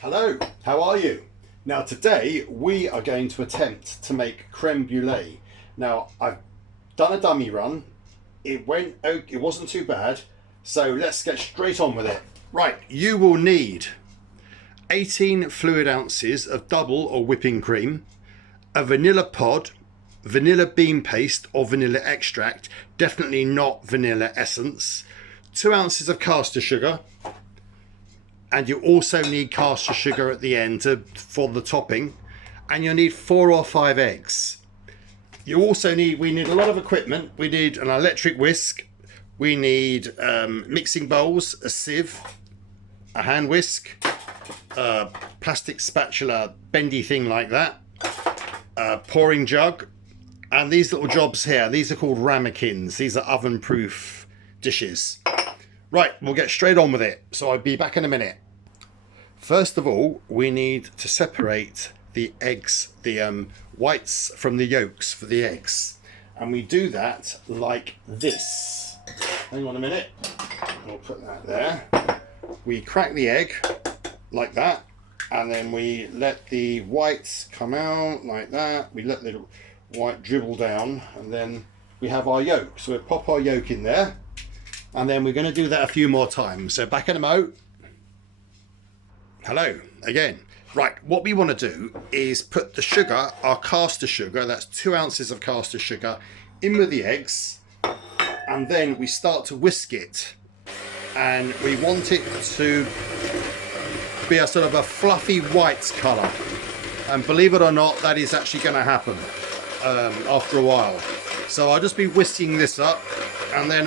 Hello, how are you? Now today we are going to attempt to make creme brulee. Now I've done a dummy run. It wasn't too bad. So let's get straight on with it. Right, you will need 18 fluid ounces of double or whipping cream, a vanilla pod, vanilla bean paste or vanilla extract, definitely not vanilla essence, 2 ounces of caster sugar, and you also need caster sugar at the end for the topping, and you'll need 4 or 5 eggs. We need a lot of equipment. We need an electric whisk, we need mixing bowls, a sieve, a hand whisk, a plastic spatula bendy thing like that, a pouring jug, and these little jobs here, these are called ramekins. These are oven proof dishes. Right, we'll get straight on with it. So I'll be back in a minute. First of all, we need to separate the eggs, the whites from the yolks for the eggs. And we do that like this. Hang on a minute. We'll put that there. We crack the egg like that. And then we let the whites come out like that. We let the white dribble down. And then we have our yolk. So we'll pop our yolk in there. And then we're going to do that a few more times. So back in a mo. Hello again. Right, what we want to do is put the sugar, our caster sugar, that's 2 ounces of caster sugar, in with the eggs. And then we start to whisk it. And we want it to be a sort of a fluffy white colour. And believe it or not, that is actually going to happen after a while. So I'll just be whisking this up and then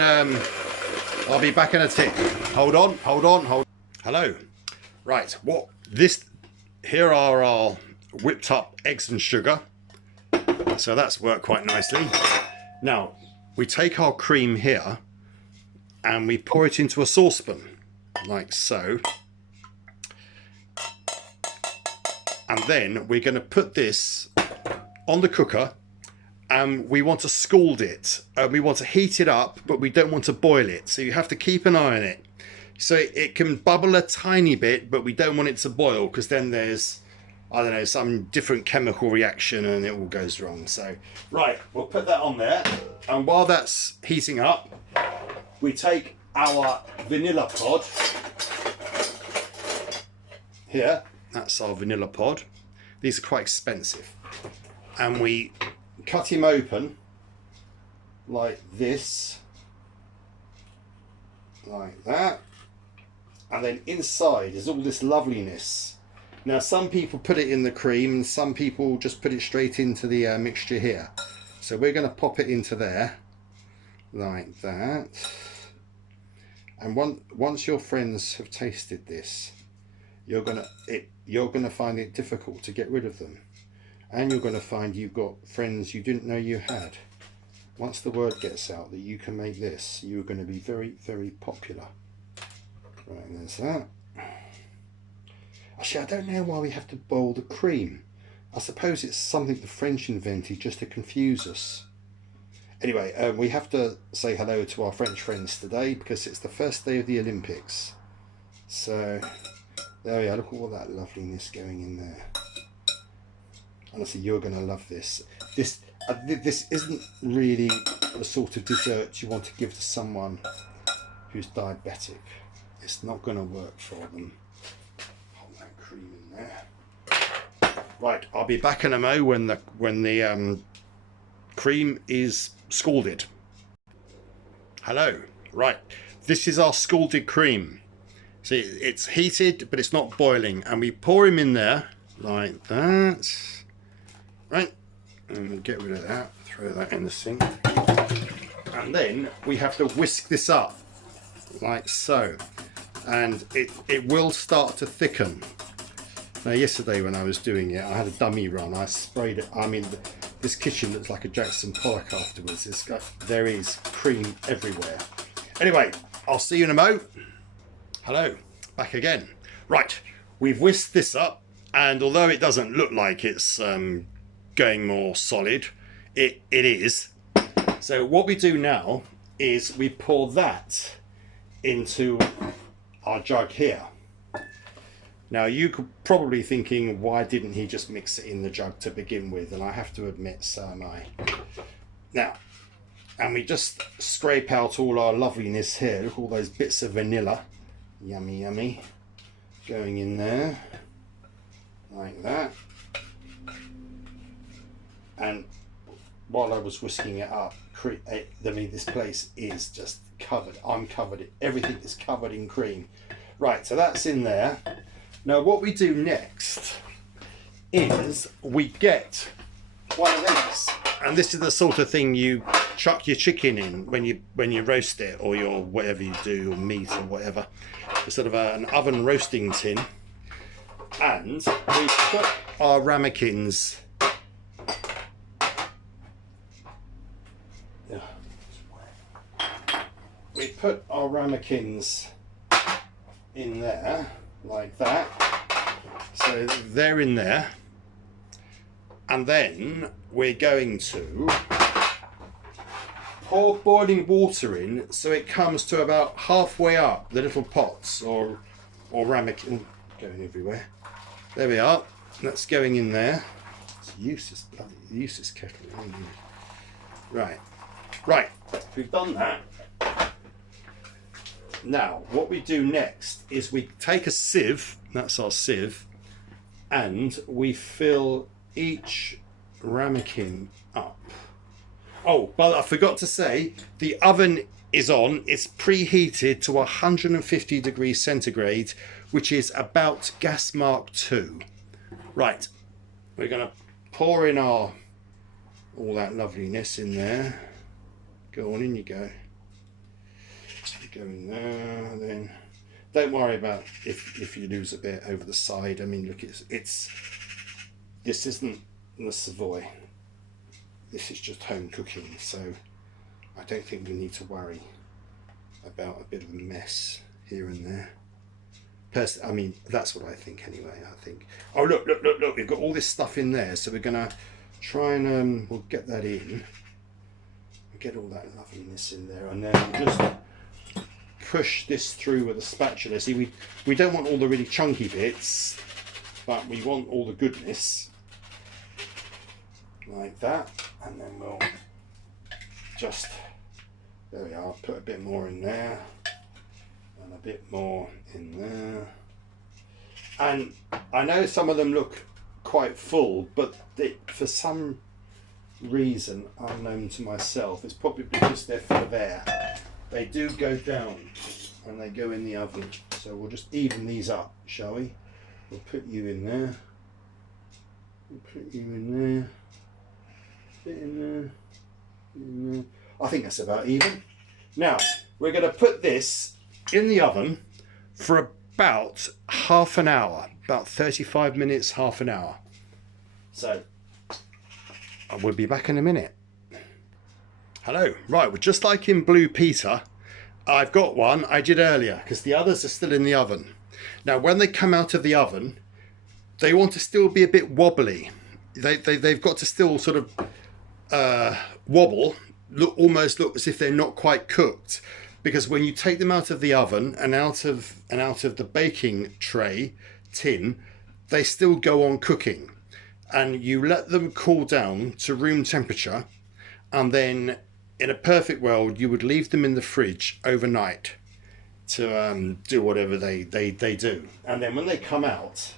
I'll be back in a tick. Hold on. Hello. Right, here are our whipped up eggs and sugar. So that's worked quite nicely. Now, we take our cream here and we pour it into a saucepan, like so. And then we're going to put this on the cooker. And we want to scald it. We want to heat it up, but we don't want to boil it. So you have to keep an eye on it. So it can bubble a tiny bit, but we don't want it to boil because then there's, I don't know, some different chemical reaction and it all goes wrong. So, right, we'll put that on there. And while that's heating up, we take our vanilla pod. Here, that's our vanilla pod. These are quite expensive. And we cut him open like this, like that, and then inside is all this loveliness. Now some people put it in the cream and some people just put it straight into the mixture here. So we're going to pop it into there like that, and once your friends have tasted this, you're gonna find it difficult to get rid of them. And you're going to find you've got friends you didn't know you had. Once the word gets out that you can make this, you're going to be very, very popular. Right, there's that. Actually, I don't know why we have to boil the cream. I suppose it's something the French invented just to confuse us. Anyway, we have to say hello to our French friends today because it's the first day of the Olympics. So, there we are. Look at all that loveliness going in there. Honestly, you're going to love this. This isn't really the sort of dessert you want to give to someone who's diabetic. It's not going to work for them. Hold that cream in there. Right, I'll be back in a mo when the cream is scalded. Hello. Right, this is our scalded cream. See, it's heated, but it's not boiling, and we pour him in there like that. Right, and we'll get rid of that, throw that in the sink. And then we have to whisk this up, like so. And it will start to thicken. Now yesterday when I was doing it, I had a dummy run. I sprayed it, I mean, this kitchen looks like a Jackson Pollock afterwards. There is cream everywhere. Anyway, I'll see you in a mo. Hello, back again. Right, we've whisked this up, and although it doesn't look like it's going more solid, it is. So what we do now is we pour that into our jug here. Now you could probably thinking, why didn't he just mix it in the jug to begin with? And I have to admit, so am I. Now, and we just scrape out all our loveliness here. Look, all those bits of vanilla, yummy yummy, going in there like that. And while I was whisking it up, I mean, this place is just covered. I'm covered. Everything is covered in cream. Right, so that's in there. Now what we do next is we get one of these, and this is the sort of thing you chuck your chicken in when you roast it, or your whatever you do, or meat or whatever. It's sort of an oven roasting tin, and we put our ramekins. We put our ramekins in there like that, so they're in there, and then we're going to pour boiling water in so it comes to about halfway up the little pots or ramekin. Going everywhere. There we are. That's going in there. It's useless, bloody useless kettle. Right. We've done that. Now, what we do next is we take a sieve, that's our sieve, and we fill each ramekin up. Oh, but I forgot to say, the oven is on. It's preheated to 150 degrees centigrade, which is about gas mark 2. Right, we're going to pour in all that loveliness in there. Go on, in you go. Go in there, then don't worry about if you lose a bit over the side. I mean, look, this isn't the Savoy. This is just home cooking, so I don't think we need to worry about a bit of a mess here and there. I mean, that's what I think anyway. I think. Oh, look! We've got all this stuff in there, so we're gonna try and we'll get that in. Get all that loveliness in there, and then we'll just push this through with a spatula. See, we don't want all the really chunky bits, but we want all the goodness like that. And then we'll just, there we are, put a bit more in there and a bit more in there. And I know some of them look quite full, but for some reason unknown to myself, it's probably because they're full of air. They do go down when they go in the oven. So we'll just even these up, shall we? We'll put you in there. We'll put you in there. Bit in there. In there. I think that's about even. Now, we're going to put this in the oven for about half an hour. About 35 minutes, half an hour. So, we'll be back in a minute. Hello. Right, well, just like in Blue Peter, I've got one I did earlier because the others are still in the oven. Now, when they come out of the oven, they want to still be a bit wobbly. They've got to still sort of wobble, almost look as if they're not quite cooked. Because when you take them out of the oven and out of the baking tray tin, they still go on cooking. And you let them cool down to room temperature, and then in a perfect world, you would leave them in the fridge overnight to do whatever they do. And then when they come out,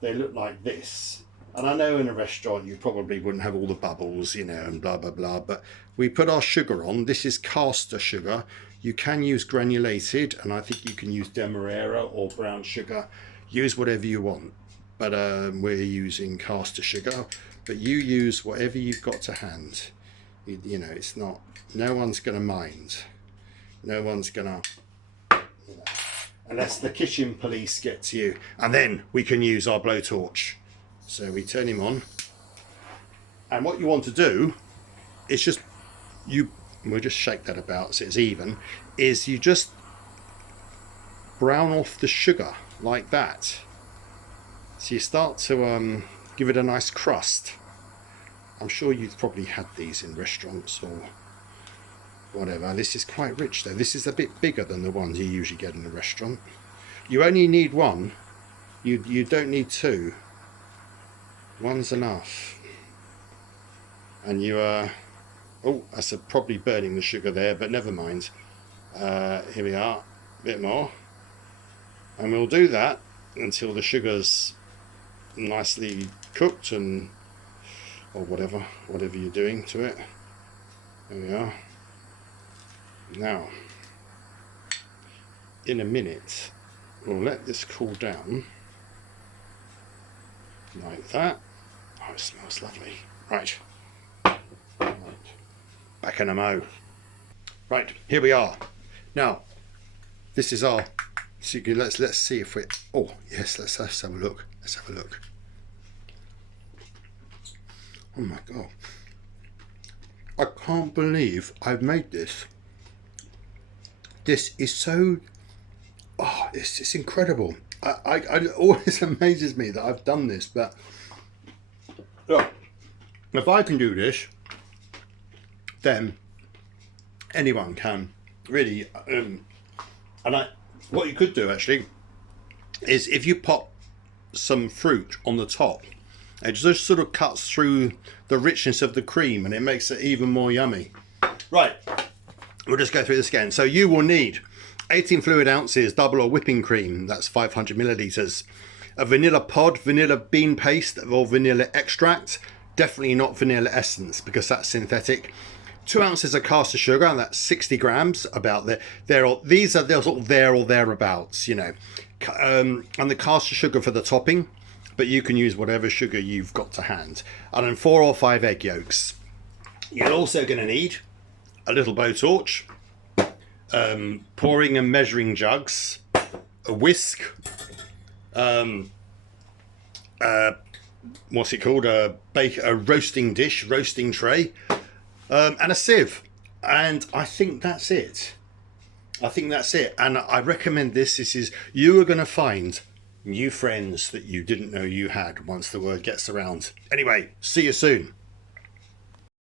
they look like this. And I know in a restaurant you probably wouldn't have all the bubbles, you know, and blah, blah, blah. But we put our sugar on. This is caster sugar. You can use granulated, and I think you can use demerara or brown sugar. Use whatever you want. But we're using caster sugar. But you use whatever you've got to hand. You know, it's not, no one's going to mind. No one's going to, you know, unless the kitchen police get to you. And then we can use our blowtorch. So we turn him on. And what you want to do is just, we'll just shake that about so it's even, is you just brown off the sugar like that. So you start to give it a nice crust. I'm sure you've probably had these in restaurants or whatever. This is quite rich though. This is a bit bigger than the ones you usually get in a restaurant. You only need one You don't need two. One's enough. And you are... oh, that's probably burning the sugar there, but never mind. Here we are, a bit more. And we'll do that until the sugar's nicely cooked and... or whatever you're doing to it. There we are. Now, in a minute, we'll let this cool down like that. Oh, it smells lovely. Right. Back in a mo. Right, here we are. Now, this is our... so let's see if we... oh yes, let's have a look. Let's have a look. Oh my god, I can't believe I've made this. This is so... oh, it's incredible. It always amazes me that I've done this, but look, if I can do this, then anyone can, really. And what you could do actually is, if you pop some fruit on the top, it just sort of cuts through the richness of the cream and it makes it even more yummy. Right, we'll just go through this again. So you will need 18 fluid ounces double or whipping cream, that's 500 milliliters, a vanilla pod, vanilla bean paste or vanilla extract, definitely not vanilla essence because that's synthetic, 2 ounces of caster sugar, and that's 60 grams, about these are sort of there or thereabouts, you know, and the caster sugar for the topping, but you can use whatever sugar you've got to hand, and then 4 or 5 egg yolks. You're also going to need a little blowtorch, pouring and measuring jugs, a whisk, what's it called, a roasting dish, roasting tray, and a sieve. And I think that's it. And I recommend this. You are going to find new friends that you didn't know you had once the word gets around. Anyway, see you soon.